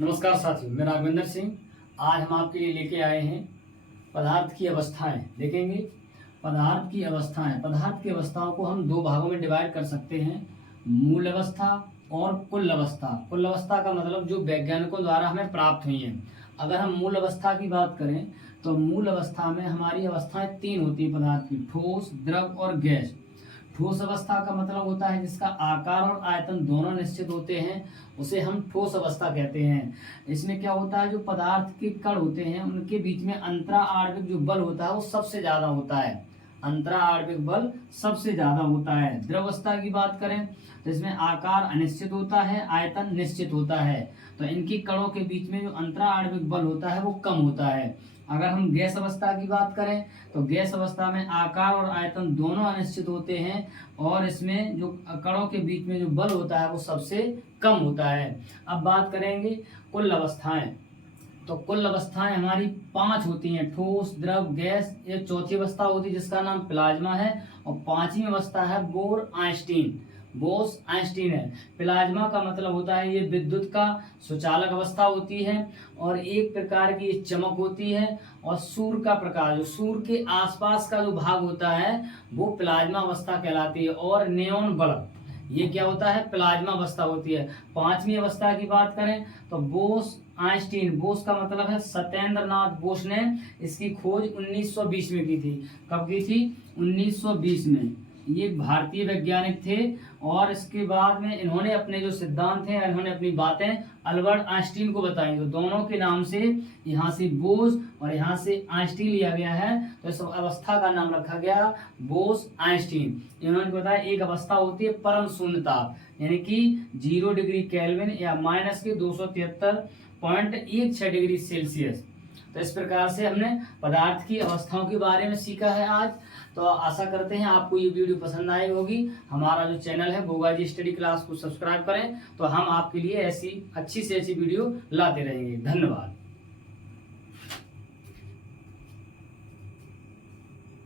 नमस्कार साथियों, मैं राघवेंद्र सिंह। आज हम आपके लिए लेके आए हैं पदार्थ की अवस्थाएं। देखेंगे पदार्थ की अवस्थाएं। पदार्थ की अवस्थाओं को हम दो भागों में डिवाइड कर सकते हैं, मूल अवस्था और कुल अवस्था। कुल अवस्था का मतलब जो वैज्ञानिकों द्वारा हमें प्राप्त हुई है। अगर हम मूल अवस्था की बात करें तो मूल अवस्था में हमारी अवस्थाएं तीन होती है पदार्थ की: ठोस, द्रव और गैस। ठोस अवस्था का मतलब होता है जिसका आकार और आयतन दोनों निश्चित होते हैं, उसे हम ठोस अवस्था कहते हैं। इसमें क्या होता है, जो पदार्थ के कण होते हैं उनके बीच में अंतरा आणविक जो बल होता है वो सबसे ज्यादा होता है। अंतरा आणविक बल सबसे ज्यादा होता है। द्रव अवस्था की बात करें तो इसमें आकार अनिश्चित होता है, आयतन निश्चित होता है। तो इनकी कणों के बीच में जो अंतरा आणविक बल होता है वो कम होता है। अगर हम गैस अवस्था की बात करें तो गैस अवस्था में आकार और आयतन दोनों अनिश्चित होते हैं और इसमें जो कणों के बीच में जो बल होता है वो सबसे कम होता है। अब बात करेंगे कुल अवस्थाएं। तो कुल अवस्थाएं हमारी पांच होती हैं: ठोस, द्रव, गैस। एक चौथी अवस्था होती है जिसका नाम प्लाज्मा है और पांचवी अवस्था है बोस-आइंस्टीन है। प्लाज्मा का मतलब होता है ये विद्युत का सुचालक अवस्था होती है और एक प्रकार की ये चमक होती है। और सूर्य का प्रकाश, जो सूर्य के आसपास का जो भाग होता है वो प्लाज्मा अवस्था कहलाती है। और नियॉन बल्ब, ये क्या होता है, प्लाज्मा अवस्था होती है। पांचवी अवस्था की बात करें तो बोस-आइंस्टीन। बोस का मतलब है सत्येंद्र नाथ बोस ने इसकी खोज 1920 में की थी। कब की थी? 1920 में। ये भारतीय वैज्ञानिक थे और इसके बाद में इन्होंने अपने जो सिद्धांत हैं, इन्होंने अपनी बातें अल्बर्ट आइंस्टीन को बताई। तो दोनों के नाम से यहाँ से बोस और यहाँ से आइंस्टीन लिया गया है, तो इस अवस्था का नाम रखा गया बोस-आइंस्टीन। इन्होंने बताया एक अवस्था होती है परम शून्य ताप, यानी कि 0 डिग्री केल्विन या माइनस के 273.16 डिग्री सेल्सियस। तो इस प्रकार से हमने पदार्थ की अवस्थाओं के बारे में सीखा है आज। तो आशा करते हैं आपको ये वीडियो पसंद आई होगी। हमारा जो चैनल है गोगा जी स्टडी क्लास को सब्सक्राइब करें, तो हम आपके लिए ऐसी अच्छी से अच्छी वीडियो लाते रहेंगे। धन्यवाद।